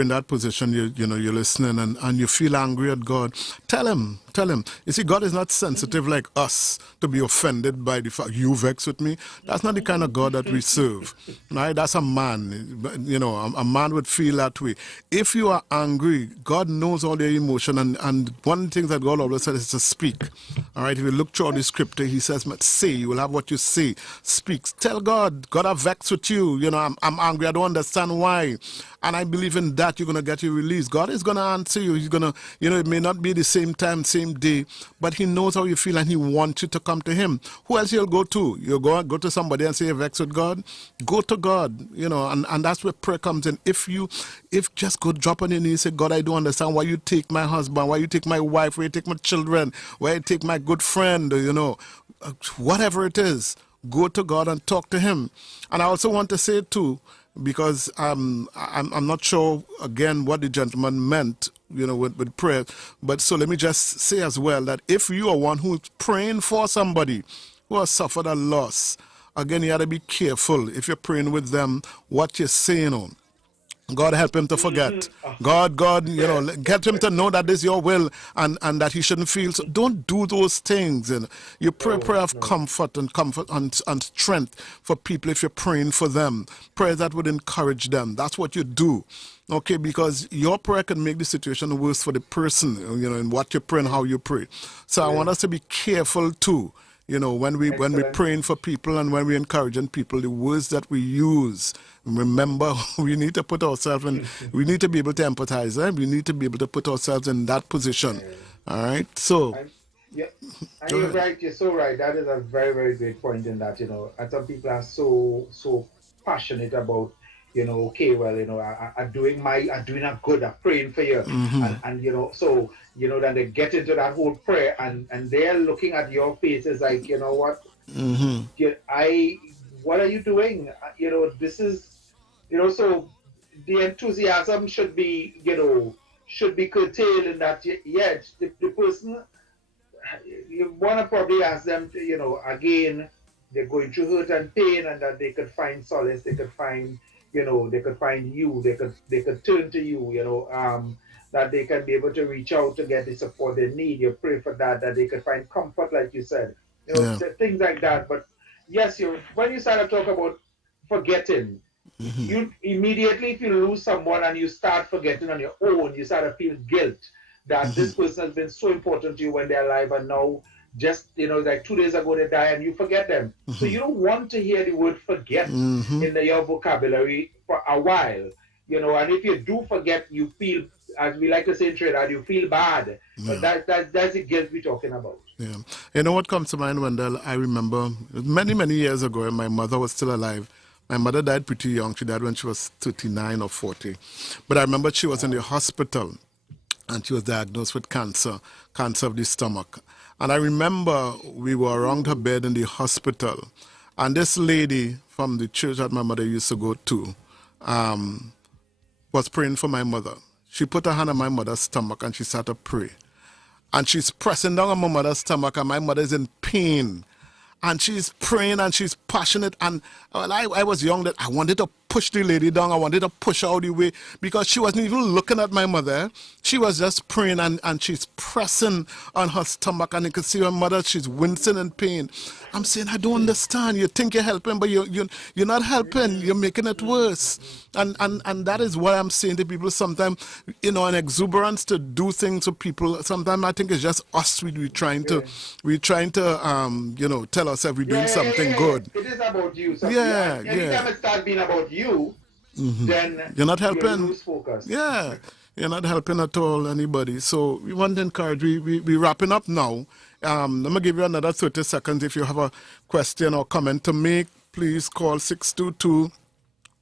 in that position, you're listening and you feel angry at God, tell him. You see, God is not sensitive like us to be offended by the fact you vex with me. That's not the kind of God that we serve. Right? That's a man. A man would feel that way. If you are angry, God knows all your emotion, and one of the things that God always says is to speak. All right. If you look through the scripture, He says, "Say, you will have what you say." Speak. Tell God, God, I vex with you. I'm angry. I don't understand why. And I believe in that you're going to get your release. God is going to answer you. He's going to, it may not be the same time, same day, but He knows how you feel and He wants you to come to Him. Who else you'll go to? You'll go to somebody and say you're vexed with God? Go to God, and that's where prayer comes in. If just go drop on your knees and say, God, I don't understand why you take my husband, why you take my wife, why you take my children, why you take my good friend, whatever it is, go to God and talk to Him. And I also want to say too, because I'm not sure again what the gentleman meant, with prayer. But so let me just say as well that if you are one who's praying for somebody who has suffered a loss, again you have to be careful if you're praying with them what you're saying on. God help him to forget. God, get him to know that this is your will and that he shouldn't feel. So don't do those things. And you pray prayer of comfort and strength for people if you're praying for them. Prayer that would encourage them. That's what you do. Okay, because your prayer can make the situation worse for the person, in what you pray and how you pray. So I want us to be careful too. When we're praying for people and when we're encouraging people, the words that we use, remember, we need to put ourselves in, we need to be able to empathize, right? We need to be able to put ourselves in that position. All right? So. You're right. You're so right. That is a very, very great point in that, and some people are so passionate about, okay, well, I'm doing a good, I'm praying for you. And so, then they get into that whole prayer and they're looking at your faces like, you know what, what are you doing? This is, so the enthusiasm should be curtailed in that, the person, you want to probably ask them to, again, they're going through hurt and pain, and that they could find solace, they could find, they could find you, they could turn to you, that they can be able to reach out to get the support they need. You pray for that they could find comfort, like you said, things like that. But yes, when you start to talk about forgetting, you immediately, if you lose someone and you start forgetting on your own, you start to feel guilt that this person has been so important to you when they're alive, and now just, like 2 days ago they die and you forget them. So you don't want to hear the word forget in your vocabulary for a while, and if you do forget, you feel, as we like to say in Trinidad, you feel bad. But that's the guilt we're talking about. Yeah. You know what comes to mind, Wendell? I remember many, many years ago, when my mother was still alive. My mother died pretty young. She died when she was 39 or 40. But I remember she was in the hospital and she was diagnosed with cancer of the stomach. And I remember we were around her bed in the hospital, and this lady from the church that my mother used to go to was praying for my mother. She put her hand on my mother's stomach and she started to pray. And she's pressing down on my mother's stomach, and my mother is in pain. And she's praying and she's passionate. And I was young that I wanted to push the lady down. I wanted to push her out of the way because she wasn't even looking at my mother. She was just praying and she's pressing on her stomach. And you can see her mother, she's wincing in pain. I'm saying, I don't understand. You think you're helping, but you're not helping. You're making it worse. And that is what I'm saying to people sometimes, an exuberance to do things to people. Sometimes I think it's just us. We're trying to tell ourselves we're doing something good. It is about you. So anytime it starts being about you, then you're not helping. You lose focus. Yeah. You're not helping at all anybody. So we want to encourage, we wrapping up now. I'm going to give you another 30 seconds. If you have a question or comment to make, please call 622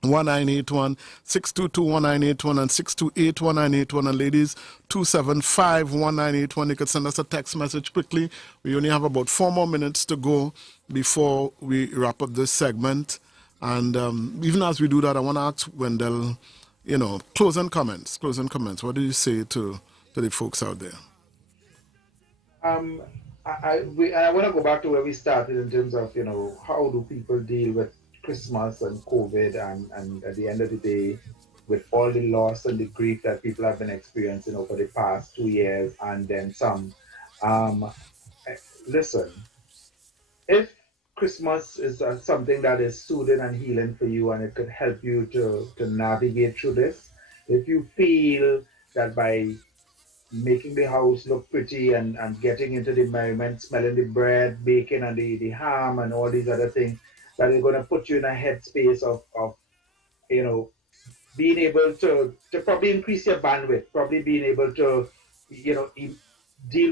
1981, 622-1981 and 628-1981, and ladies 275-1981. You could send us a text message quickly. We only have about 4 more minutes to go before we wrap up this segment. And even as we do that, I want to ask Wendell, closing comments. What do you say to the folks out there? I want to go back to where we started in terms of, how do people deal with Christmas and COVID, and at the end of the day, with all the loss and the grief that people have been experiencing over the past 2 years and then some. Listen, if Christmas is something that is soothing and healing for you and it could help you to navigate through this, if you feel that by making the house look pretty and getting into the merriment, smelling the bread, baking and the ham and all these other things, that is going to put you in a headspace of being able to probably increase your bandwidth, probably being able to, deal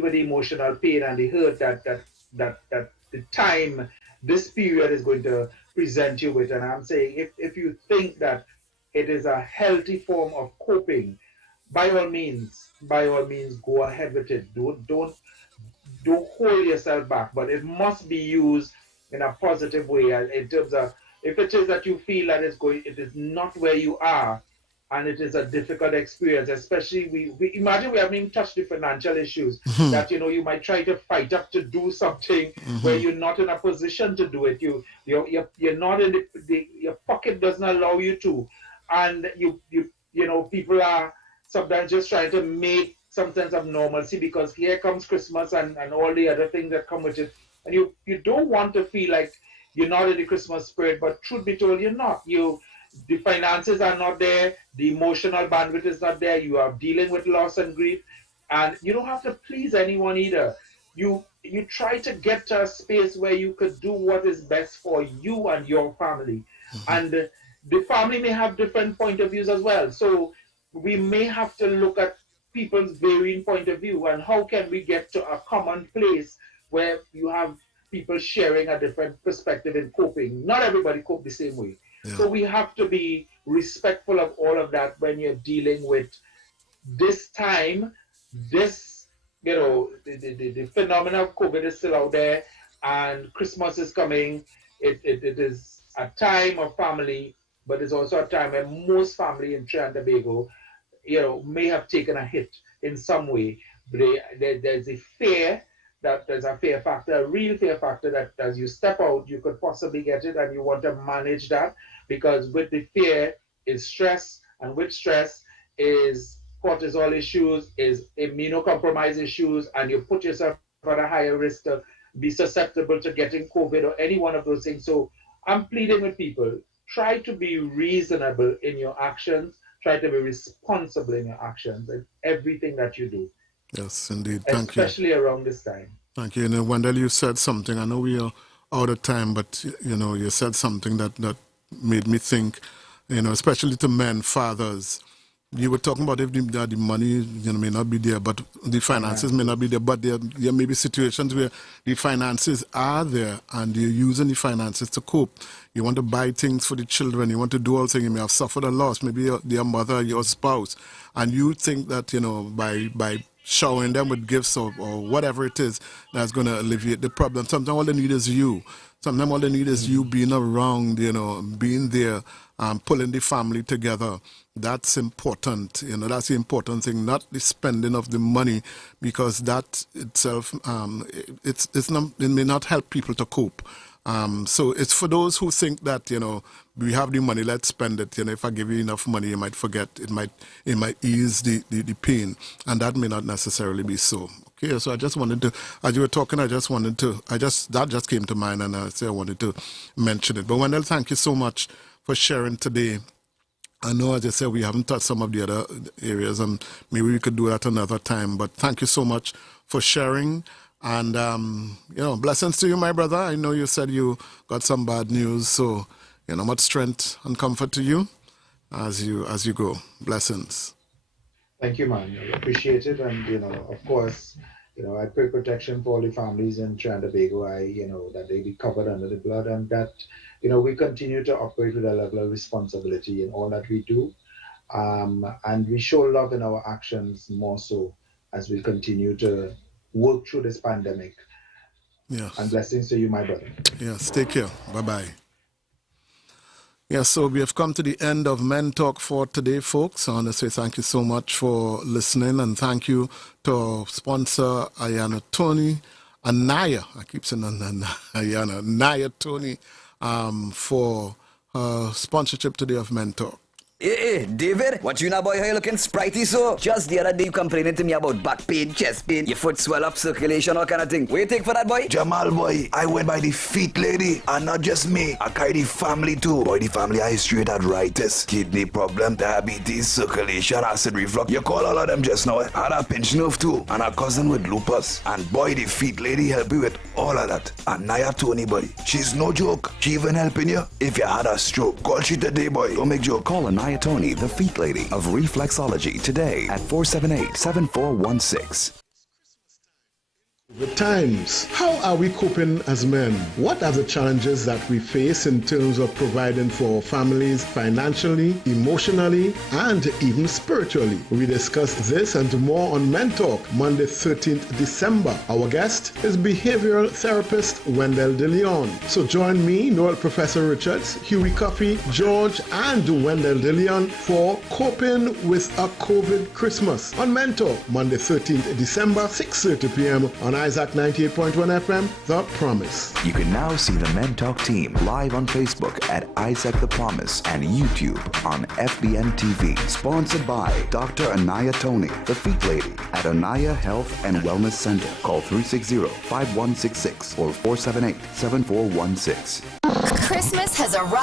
with the emotional pain and the hurt that the time, this period is going to present you with. And I'm saying if you think that it is a healthy form of coping, by all means, go ahead with it. Don't hold yourself back, but it must be used in a positive way, in terms of if it is that you feel that it is not where you are, and it is a difficult experience. Especially we imagine we haven't even touched the financial issues that you might try to fight up to do something where you're not in a position to do it. You're not in your pocket doesn't allow you to, and people are sometimes just trying to make some sense of normalcy because here comes Christmas and all the other things that come with it. And you don't want to feel like you're not in the Christmas spirit, but truth be told, you're not. The finances are not there, the emotional bandwidth is not there, you are dealing with loss and grief, and you don't have to please anyone either. You try to get to a space where you could do what is best for you and your family. And the family may have different point of views as well. So we may have to look at people's varying point of view and how can we get to a common place where you have people sharing a different perspective in coping. Not everybody cope the same way. Yeah. So we have to be respectful of all of that when you're dealing with this time. This, the phenomenon of COVID is still out there and Christmas is coming. It is a time of family, but it's also a time when most family in Trinidad and Tobago, may have taken a hit in some way. There's a fear that there's a fear factor, a real fear factor that as you step out, you could possibly get it, and you want to manage that, because with the fear is stress, and with stress is cortisol issues, is immunocompromised issues, and you put yourself at a higher risk to be susceptible to getting COVID or any one of those things. So I'm pleading with people, try to be reasonable in your actions, try to be responsible in your actions and everything that you do. Yes, indeed. Thank you. Especially around this time. Thank you. Wendell, you said something. I know we are out of time, but, you said something that made me think, especially to men, fathers. You were talking about if the money may not be there, but the finances may not be there, but there may be situations where the finances are there and you're using the finances to cope. You want to buy things for the children, you want to do all things, you may have suffered a loss, maybe your mother, your spouse, and you think that, by showering them with gifts or whatever it is that's going to alleviate the problem. Sometimes all they need is you. Sometimes all they need is you being around, being there, pulling the family together. That's important. That's the important thing, not the spending of the money, because that itself, it may not help people to cope. So it's for those who think that, we have the money, let's spend it. If I give you enough money, you might forget. It might ease the pain, and that may not necessarily be so. Okay, so I just wanted to, as you were talking, that just came to mind, and I wanted to mention it. But Wendell, thank you so much for sharing today. I know, as I said, we haven't touched some of the other areas, and maybe we could do that another time. But thank you so much for sharing. And, blessings to you, my brother. I know you said you got some bad news, so, much strength and comfort to you as you go. Blessings. Thank you, man. I appreciate it. And, of course, I pray protection for all the families in Trinidad and Tobago. That they be covered under the blood and that, we continue to operate with a level of responsibility in all that we do. And we show love in our actions more so as we continue to work through this pandemic. Yes. And blessings to you, my brother. Yes, take care. Bye-bye. Yes, so we have come to the end of Men Talk for today, folks. I want to say thank you so much for listening, and thank you to our sponsor, Ayana Tony, Anaya. I keep saying Ayana, Anaya Tony, for sponsorship today of Men Talk. Hey, David, what you now, boy? How you looking sprightly so? Just the other day you complaining to me about back pain, chest pain, your foot swell up, circulation, all kind of thing. What you take for that, boy? Jamal, boy, I went by the feet lady, and not just me. I carry the family too. Boy, the family history with arthritis, kidney problem, diabetes, circulation, acid reflux. You call all of them just now. I had a pinched nerve too, and a cousin with lupus. And boy, the feet lady help you with all of that. And Naya Tony, boy, she's no joke. She even helping you if you had a stroke. Call she today, boy. Don't make joke. Call Anaya Tony, the feet lady of reflexology, today at 478-7416. The times. How are we coping as men? What are the challenges that we face in terms of providing for our families financially, emotionally, and even spiritually? We discuss this and more on Men Talk, Monday 13th December. Our guest is behavioral therapist Wendell de Leon. So join me, Noel Professor Richards, Huey Cuffie, George, and Wendell de Leon for Coping with a COVID Christmas on Men Talk, Monday 13th December, 6:30 p.m. on Isaac 98.1 FM, The Promise. You can now see the Men Talk team live on Facebook at Isaac The Promise and YouTube on FBN TV. Sponsored by Dr. Anaya Tony, the feet lady at Anaya Health and Wellness Center. Call 360-5166 or 478-7416. Christmas has arrived.